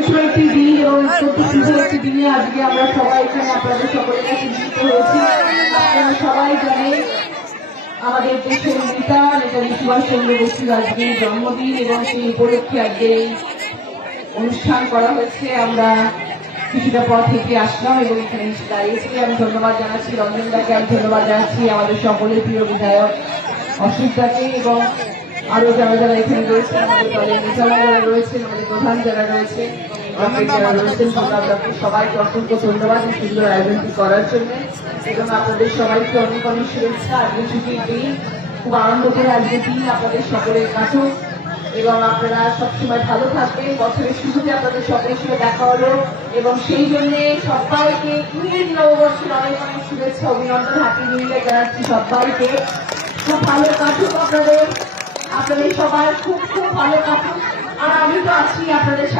একটি দিন এবং অত্যন্ত শুভ একটি দিনে আজকে আমরা সবাই এখানে আপনাদের সকলের কাছে মিলিত হয়েছি। আপনারা সবাই জানেন আমাদের দেশের নেতাজি সুভাষচন্দ্র বসুর আজকে জন্মদিন এবং সেই উপলক্ষে আজকে এই অনুষ্ঠান করা হয়েছে। আমরা কিছুটা পথ থেকে আসলাম এবং এখানে দাঁড়িয়েছি। আমি ধন্যবাদ জানাচ্ছি রঞ্জন দাকে, আমি ধন্যবাদ জানাচ্ছি আমাদের সকলের প্রিয় বিধায়ক অসিত দাকে এবং আরো যারা যারা এখানে রয়েছে, আমাদের দলের নেতারা যারা রয়েছেন, আমাদের প্রধান যারা রয়েছে, যারা রয়েছেন, সবাইকে অসংখ্য ধন্যবাদ এই সুন্দর আয়োজনটি করার জন্য এবং আপনাদের সবাইকে অনেক অনেক শুভেচ্ছা। আজকে ছুটির দিন, খুব আনন্দ করে আজকে দিন আপনাদের সকলের কাছে এবং আপনারা সবসময় ভালো থাকবেন। বছরের শুরুতে আপনাদের সকলের সঙ্গে দেখা হলো এবং সেই জন্য সবাইকে ইংরেজি নববর্ষের অনেক অনেক শুভেচ্ছা, অভিনন্দন, হ্যাপি নিউ ইয়ার জানাচ্ছি সবাইকে। খুব ভালো কাটুক আপনাদের সবাই, খুব খুব ভালো কাটুক। আর আমি তো আছি আপনাদের সাথে।